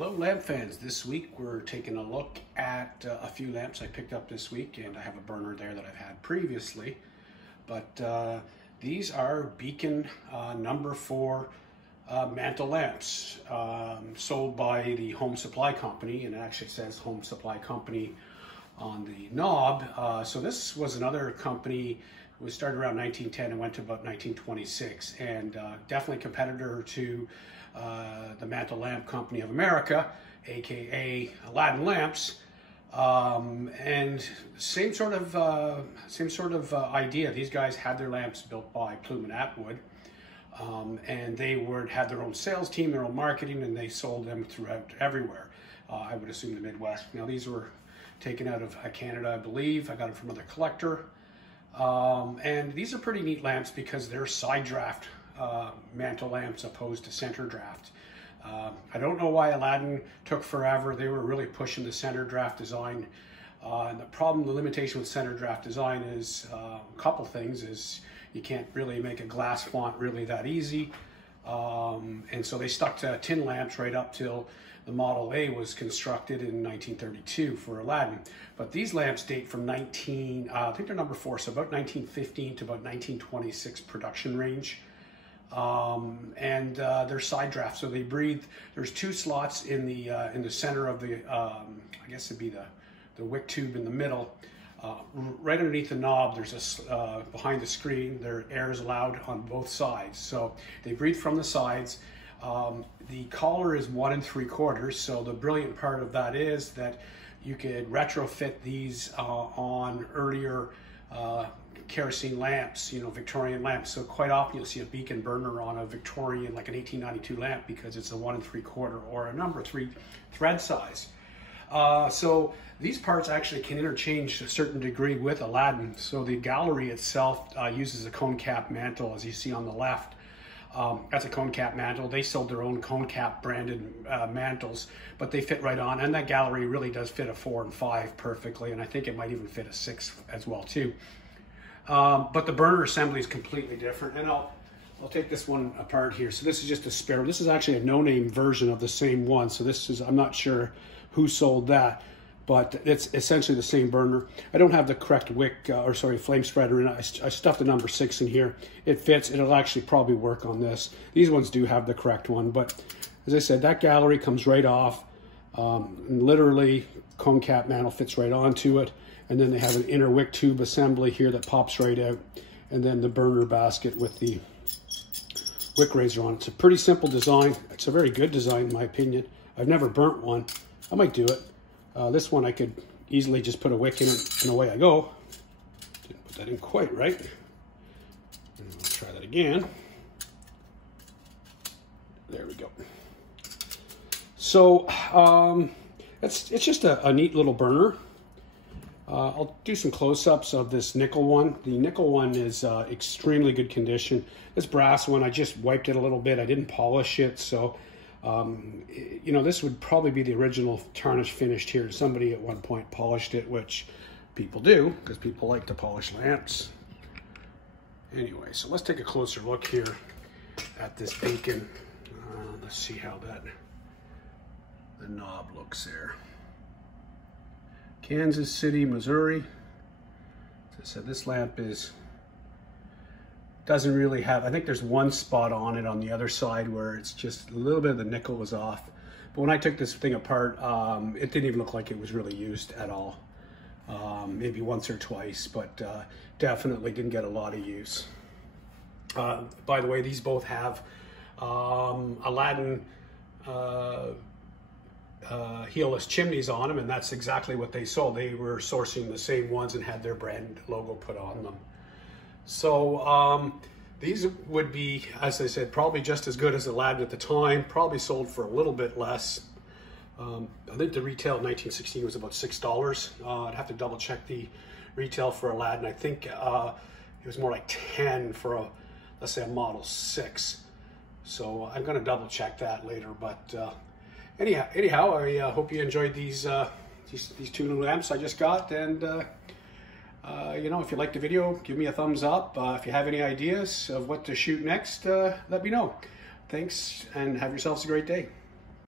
Hello lamp fans, this week we're taking a look at a few lamps I picked up this week, and I have a burner there that I've had previously, but these are Beacon number 4 mantle lamps sold by the Home Supply Company, and it actually says Home Supply Company on the knob. So this was another company. It was started around 1910 and went to about 1926, and definitely a competitor to the Mantle Lamp Company of America, aka Aladdin Lamps, and same sort of idea. These guys had their lamps built by Plume and Atwood, and they had their own sales team, their own marketing, and they sold them throughout everywhere. I would assume the Midwest. Now these were taken out of Canada, I believe. I got them from another collector, and these are pretty neat lamps because they're side draft mantle lamps opposed to center draft. I don't know why Aladdin took forever. They were really pushing the center draft design. And the limitation with center draft design is a couple things. Is you can't really make a glass font really that easy. And so they stuck to tin lamps right up till the Model A was constructed in 1932 for Aladdin. But these lamps date from I think they're number 4, so about 1915 to about 1926 production range. And they're side draft, so they breathe. There's 2 slots in the center of the I guess it'd be the wick tube in the middle. Right underneath the knob, there's behind the screen, air is allowed on both sides, so they breathe from the sides. The collar is 1 3/4, so the brilliant part of that is that you could retrofit these on earlier kerosene lamps, Victorian lamps. So quite often you'll see a Beacon burner on a Victorian, like an 1892 lamp, because it's a 1 3/4 or a number 3 thread size. So these parts actually can interchange to a certain degree with Aladdin. So the gallery itself uses a cone cap mantle, as you see on the left. That's a cone cap mantle. They sold their own cone cap branded mantles, but they fit right on. And that gallery really does fit a 4 and 5 perfectly, and I think it might even fit a 6 as well too. But the burner assembly is completely different, and I'll take this one apart here. So this is just a spare. This is actually a no-name version of the same one. So this is, I'm not sure who sold that, but it's essentially the same burner. I don't have the correct wick, flame spreader in it. I stuffed the number 6 in here. It fits. It'll actually probably work on this. These ones do have the correct one, but as I said, that gallery comes right off. And literally, cone cap mantle fits right onto it. And then they have an inner wick tube assembly here that pops right out. And then the burner basket with the wick razor on it. It's a pretty simple design. It's a very good design in my opinion. I've never burnt one. I might do it. This one I could easily just put a wick in it and away I go. Didn't put that in quite right. And I'll try that again. There we go. So it's just a neat little burner. I'll do some close-ups of this nickel one. The nickel one is extremely good condition. This brass one, I just wiped it a little bit. I didn't polish it, so this would probably be the original tarnish finished here. Somebody at one point polished it, which people do, because people like to polish lamps. Anyway, so let's take a closer look here at this Beacon. Let's see how the knob looks there. Kansas City, Missouri. As I said, this lamp doesn't really have, I think there's one spot on it on the other side where it's just a little bit of the nickel was off. But when I took this thing apart, it didn't even look like it was really used at all. Maybe once or twice, but definitely didn't get a lot of use. By the way, these both have Aladdin heelless chimneys on them, and that's exactly what they sold. They were sourcing the same ones and had their brand logo put on them. So these would be, as I said, probably just as good as Aladdin at the time, probably sold for a little bit less. I think the retail in 1916 was about $6. I'd have to double check the retail for Aladdin. I think it was more like 10 for let's say a Model 6. So I'm going to double check that later, but anyhow, I hope you enjoyed these 2 new lamps I just got, and if you liked the video, give me a thumbs up. If you have any ideas of what to shoot next, let me know. Thanks, and have yourselves a great day.